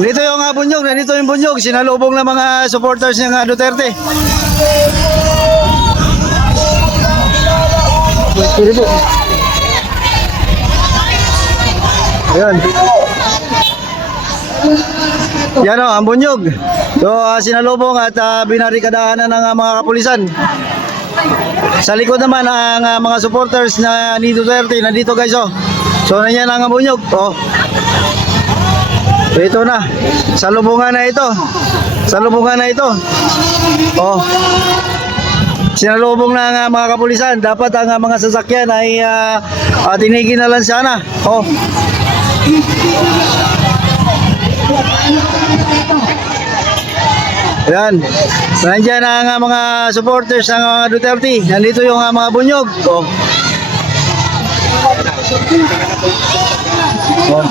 Dito yung bunyog, nandito yung bunyog, sinalubong ng mga supporters ng Duterte. Ayan. Yan o, ang bunyog. So, sinalubong at binarikadahan ng mga kapulisan. Sa likod naman ang mga supporters na ni Duterte, nandito guys o. So, nandiyan ang bunyog. O. Ito na. Salubungan na ito. Salubungan na ito. Oh. Sinalubong na ang mga kapulisan. Dapat ang mga sasakyan ay tinigil na lang sana. Oh. Ayan. Nandiyan ang mga supporters ng Duterte. Nandito yung mga bunyog. Oh. Oh.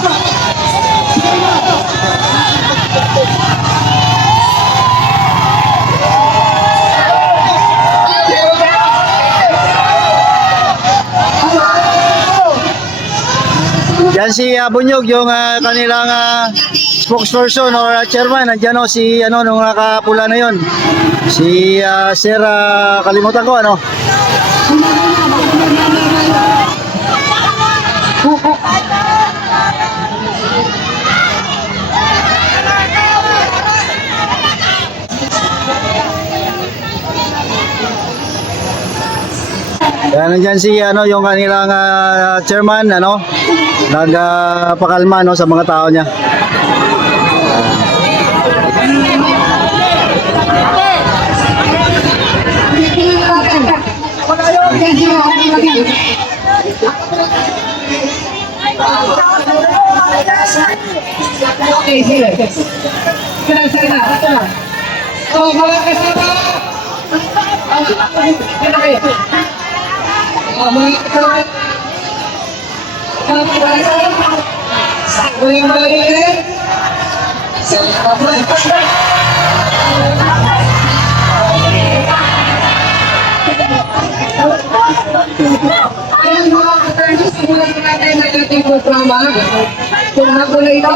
Yan si Bunyog, yung kanilang spokesperson or chairman. Nandiyan o si nung nakapula na yon. Si Sir, kalimutan ko ano. Yan, nandiyan si yung kanilang chairman nagpakalma sa mga tao niya. Kung nakulay ito,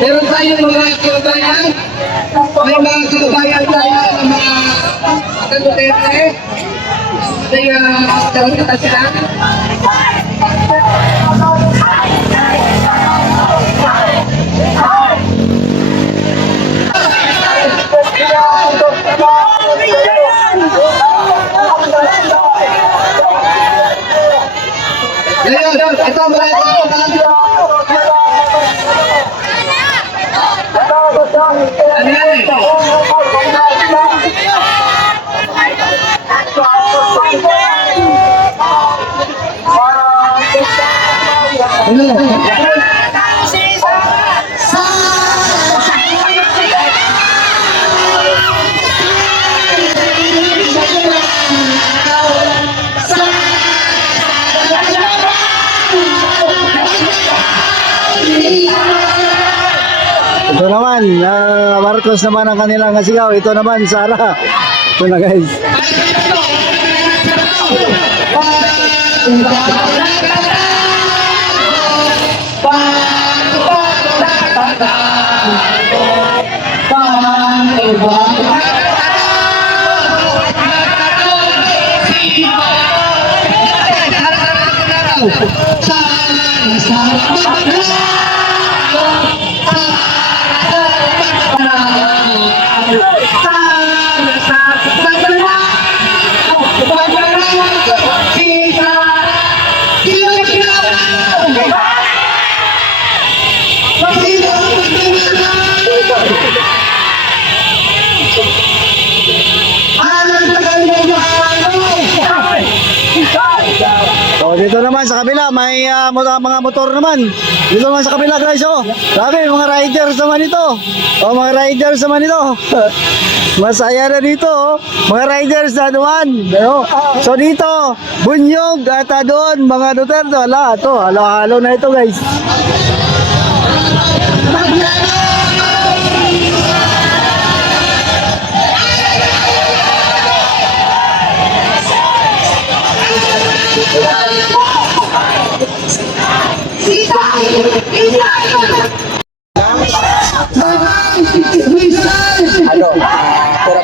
meron tayong mga kababayan, may mga kababayan tayo ng mga Duterte, may dapat kita sila. Ito naman, Marcos naman ang kanilang sigaw. Ito naman, Sara. Ito na guys. Oh, dito naman sa kabila may mga motor naman. Dito naman sa kabila guys, oh. Sabi mga riders naman ito. Oh, mga riders naman ito. Masaya na dito, oh. Mga riders na naman. So dito, Bunyog at doon mga Duterte. Hala, ito, halo-halo na ito guys.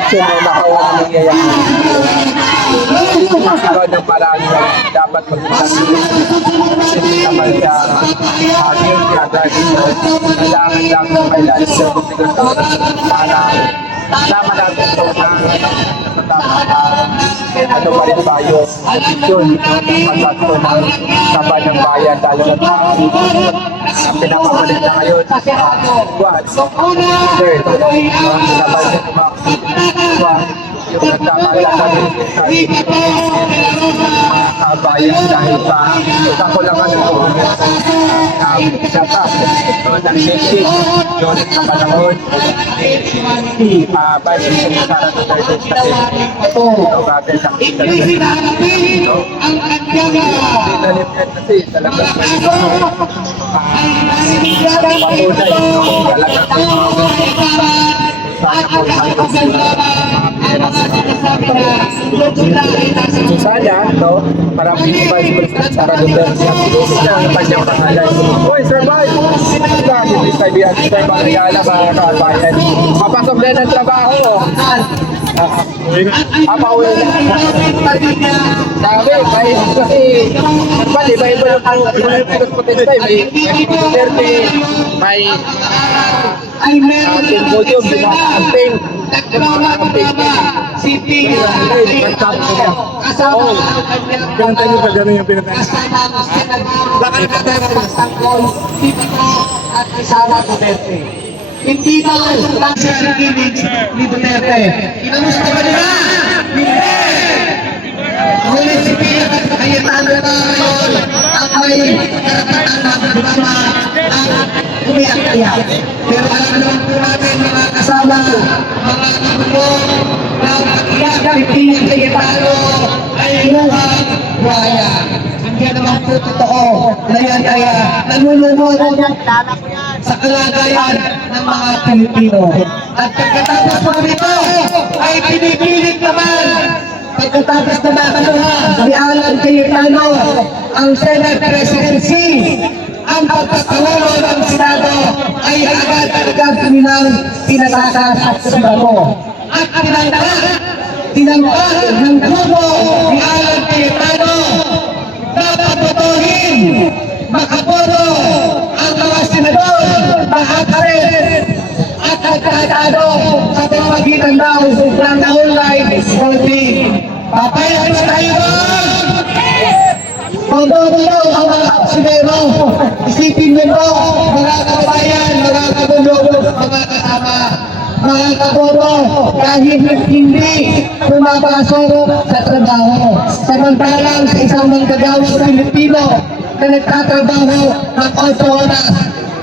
eleksyon na nakawa na nangyayari. Ikaw ng paraan na dapat mag-isasyon. Hindi naman siya agil niya dahil kailangan lang ng kailangan siya para sama natin ito na ano pa rin tayo yun pagbato ng kaba ng bayan lalo na ang pinapamalit na ngayon buwan third naman din buwan yung nagkakala kami sa kabayan dahil pa ako lang ano data nag-message yun sa panahon Vice President Sara Duterte ito bagay sa kita dinalipyan kasi talagang papunay sana, no? Parang Vice President Sara Duterte ang kanyang pangalan. Uy, survive! Hindi tayo diyan. Tayo magregala mga kabayan. Papasok din ng trabaho. Pauwi na. Sabi, kahit kasi bali, may iba yung protesta. May Duterte, may podium, may mga campaign. City kasama Pinantay mo pa gano'n yung pinantay. at Sara Duterte. Hindi na lang siya ni Duterte. Inamusta ba nila? Hindi! Ngunit si Pia at Cayetano na ngayon ang may karapatan na magdama at umiyak-iyak. Pero alam naman po natin mga kasama, mga kapatid, na mag-iyak si Pia at Cayetano ay luhang buhaya. Hindi naman po totoo na yan ay nanununod sa kalagayan ng mga Pilipino. At pagkatapos po nito ay pinipilit naman pagkatapos na makaluha ni Alan Cayetano ang Senate Presidency, ang pagkakaroon ng Senado ay agad-agad nilang pinatakas at sumago. At tinangka ng grupo ni Alan Cayetano dapat botohin, makaboto ang mga senador, makakaret at nagkakado sa pamagitan daw ng online voting. Papayag na tayo doon! Pagboto ang mga aksinero, isipin nyo po, mga kabayan, mga kabulog, mga kasama, mga kaboto, kahit hindi pumapasok sa trabaho. Samantalang sa isang manggagawang Pilipino na nagtatrabaho ng 8 oras,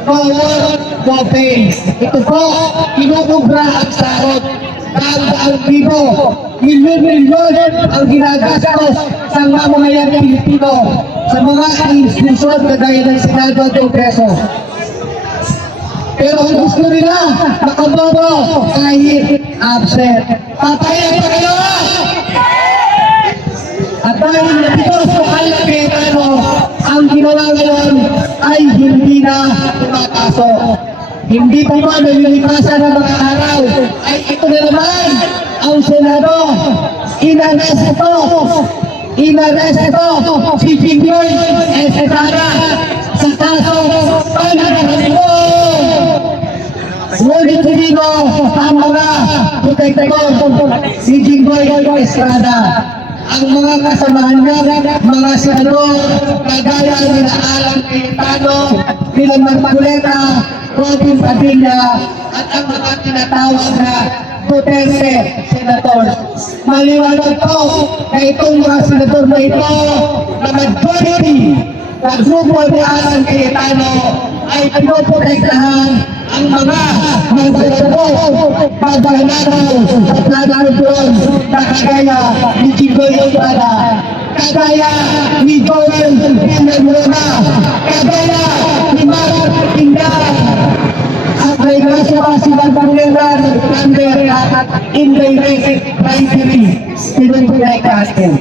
no work, no pay. Ito po, kinukubra ang sahod. Daan-daang libo, milyon-milyon ang ginagastos sa mamamayan Pilipino sa mga institusyon kagaya ng Senado at Kongreso. Pero kung gusto nila, makaboto kahit absent. Papayag pa kayo! At dahil nabitos ko Alan Cayetano, ang ginawa ngayon ay hindi na tumapasok. Hindi pa man nalilipasan ng mga araw, ay ito na naman ang Senado. Inares ito si Jinggoy Estrada sa kaso pananahalibo. Ngunit hindi mo ang mga protektor si Jinggoy Estrada. Ang mga kasamahan niya, mga senador, kagaya nila Alan Cayetano, nila Marcoleta, Robin Padilla, at ang mga tinatawag na Duterte senators. Maliwanag po na itong mga senador na ito na majority na grupo ni Alan Cayetano ay pinoprotektahan ang mga magdadabo, pagbahanaraw at nadarugron na kagaya ni Jinggoy Estrada, kagaya ni Joel Villanueva, kagaya ni Mark Pindar, at may grasya pa silang pangyayari under at indirect bribery pinagpinagkasin.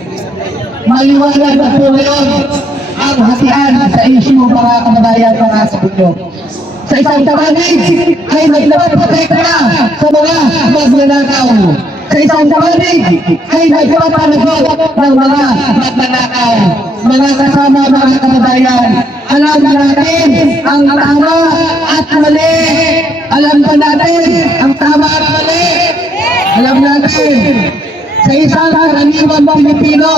Maliwanag na po ngayon ang hatian sa issue mga kababayan mga sa bunyo. Sa isang tawagin ay naglaprotekta sa mga magnanakaw. sa isang panig ay nagpapanagot ng mga magnanakaw. Mga kasama, mga kababayan, alam natin ang tama at mali. Alam ba natin ang tama at mali? Alam natin, sa isang karaniwang Pilipino,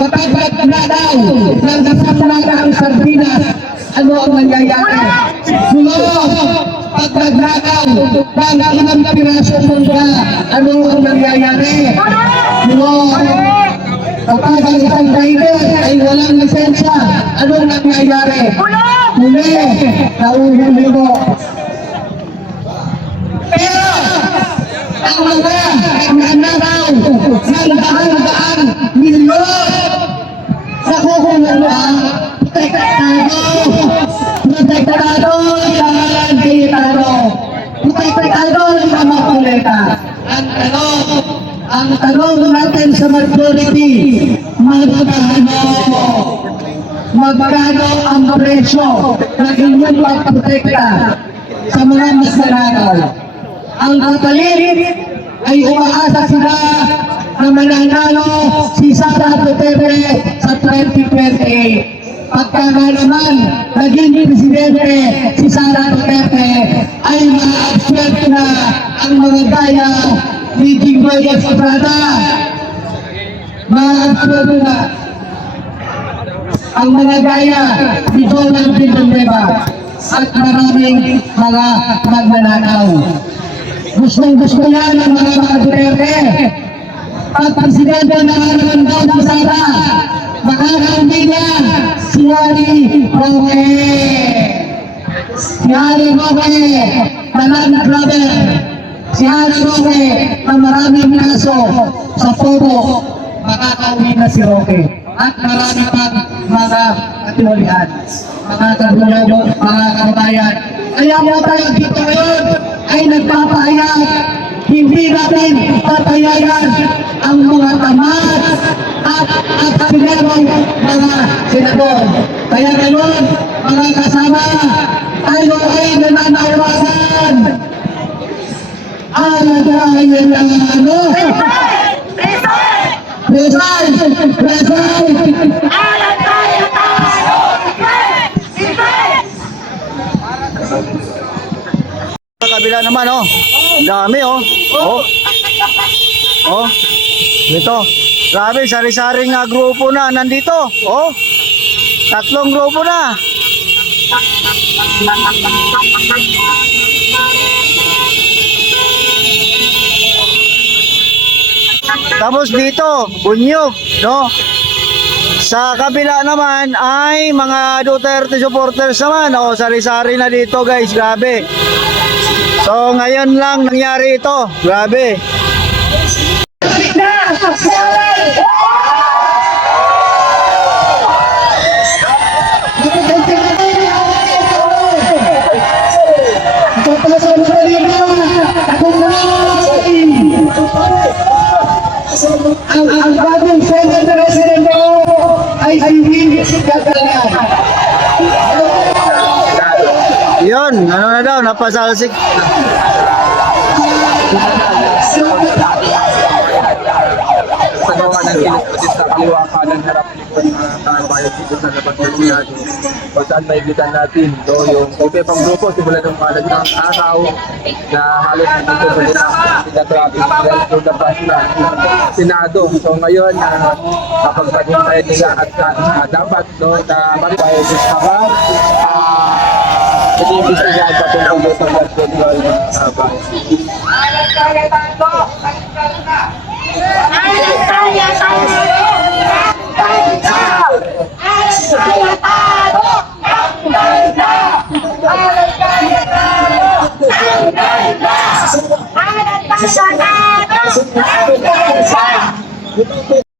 kapag nagnakaw ng kasamlaga ang sardinas, ano ang nangyayari? Pag nagnakaw ng 5 piraso mangga, ano ang nangyayari? Kapag ang isang rider ay walang lisensya, ano ang nangyayari? Huli, nauhuli mo. Pero, ang mga nagnakaw ng daan-daan milyon, nakukunan na protektado, garantado, protektado ng mga kuleta. Ang tanong natin sa majority, magkano ang presyo na inyong pagprotekta sa mga magnanakaw? Ang kapalit ay umaasa sila na mananalo si Sara Duterte sa 2028. Pagka naman naging presidente si Sara Duterte ay ma-absorb na ang mga gaya ni Jinggoy Estrada. Ma-absorb na ang mga gaya ni Donald Villanueva at maraming mga magnanakaw. Gustong-gusto yan ng mga Duterte. Pag presidente na naman daw si Sara, makakaunti niya si Harry Roque. Si Harry Roque, na brother. Si Harry Roque, na maraming kaso sa Pogo, makakauwi na si Roque. At marami pang mga katiwalian, mga kabulado, mga kabayan. Kaya mo tayo dito ngayon ay nagpapahayag, hindi natin papayagan ang mga tamad at sinerong mga senador. Kaya ganoon, mga kasama, tayo ay nananawagan. Alagayin ang ano? Resign! Sa kabila naman, oh. Ang dami, oh. Oh. Oh. Dito. Grabe, sari-saring grupo na nandito. Oh. 3 grupo na. Tapos dito, Bunyog, no? Sa kabila naman ay mga Duterte supporters naman. Oh, sari-sari na dito, guys. Grabe. So, ngayon lang nangyari ito. Grabe. Ang bagong Senate President ko ay hindi gagalan. Yun, ano na daw, napasalsik. Sa gawa ng kilos sa kaliwa kanan harap likod na tayo dito sa dapat ng kung saan maibigan natin. So yung pang grupo simula ng ng araw na halos dito sa traffic dahil sa sila Senado. So ngayon kapag-pagintay nila at dapat no, na tayo discover iniimbestigahan pa tungkol sa pagkakagawa ng bayan. Ang